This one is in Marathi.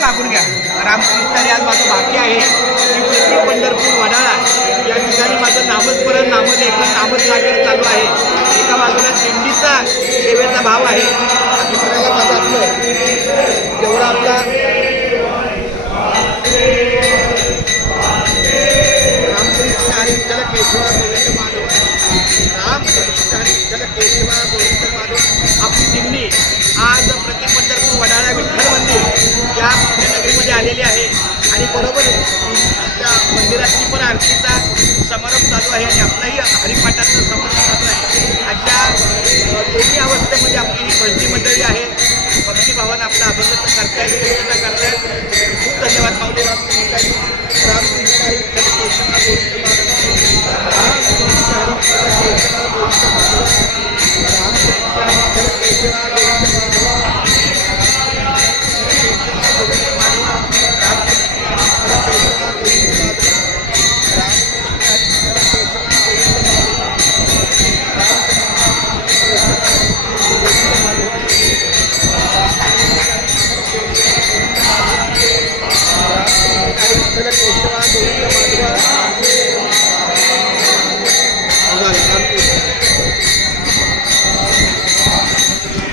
मागून घ्या. रामकृष्णाने आज माझं भाग्य आहे की प्रति पंढरपूर वडाळा या ठिकाणी माझं नामस्मरण, नामलेखन, नामसागर चालू आहे. एका बाजूला दिंडीचा सेवेचा भाव आहे, दुसऱ्याला माझं आपलं जेवढा आपला रामकृष्ण आणि विठ्ठल केशवा गोविंद माधव, रामकृष्ण आणि विठ्ठल केशवा गोविंद माधव आपली दिंडी आज प्रति पंढरपूर वडाळा विठ्ठल मंदिर या पुण्यनगरीमध्ये आलेली आहे. आणि बरोबर त्या मंदिराची पण आरतीचा समारंभ चालू आहे आणि आपलाही हरिपाठाचा समारंभ चालू आहे. अशा दोन्ही अवस्थेमध्ये आपली ही भजनी मंडळी आहे. भक्तिभावानं आपला अभिनंदन करतायत, पूर्ण करतायत. खूप धन्यवाद माऊली. रामकृष्ण हरी विठ्ठल केशवा गोविंद माधव, रामकृष्ण हरी विठ्ठल केशवा गोविंद माधव, रामकृष्ण हरी विठ्ठल केशवा गोविंद माधव. केशवा गोविंद